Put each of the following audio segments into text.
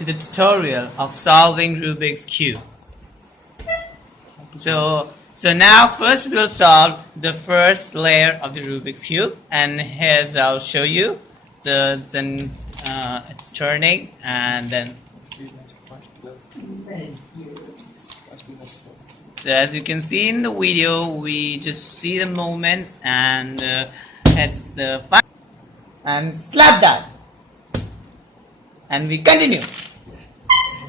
to the tutorial of solving Rubik's Cube. So now first we'll solve the first layer of the Rubik's Cube, and here's I'll show you it's turning, and then so as you can see in the video, we just see the movements, and it's the final, and slap that, and we continue.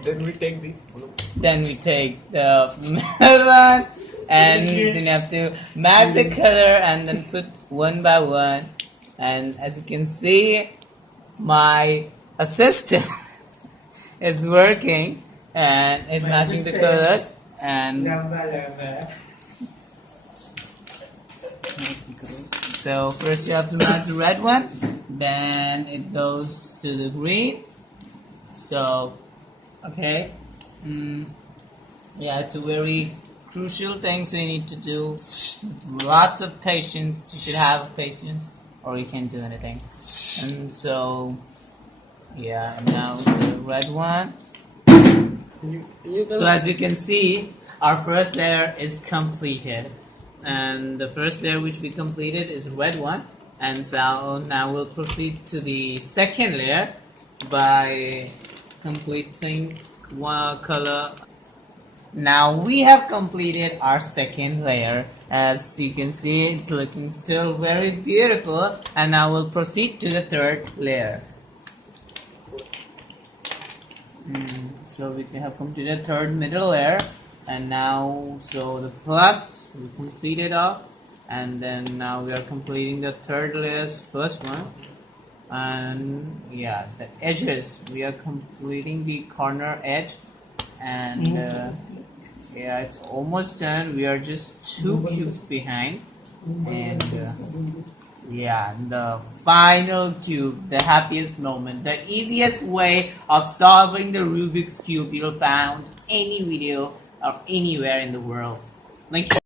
Then we take the middle one, and then you have to match the color and then put one by one. And as you can see, my assistant is working and is matching the colors. And so first you have to match the red one, then it goes to the green. So okay, yeah, it's a very crucial thing, so you need to do lots of patience. You should have patience or you can't do anything. And so yeah, now the red one. So as you can see, our first layer is completed, and the first layer which we completed is the red one. And so now we'll proceed to the second layer by completing one color. Now we have completed our second layer. As you can see, it's looking still very beautiful, and now we'll proceed to the third layer. So we have completed the third middle layer, and now so the plus we completed off, and then now we are completing the third layer's first one. And yeah, the edges, we are completing the corner edge, and yeah, it's almost done. We are just 2 cubes behind, and yeah, the final cube, the happiest moment, the easiest way of solving the Rubik's Cube you'll find any video or anywhere in the world. Thank you.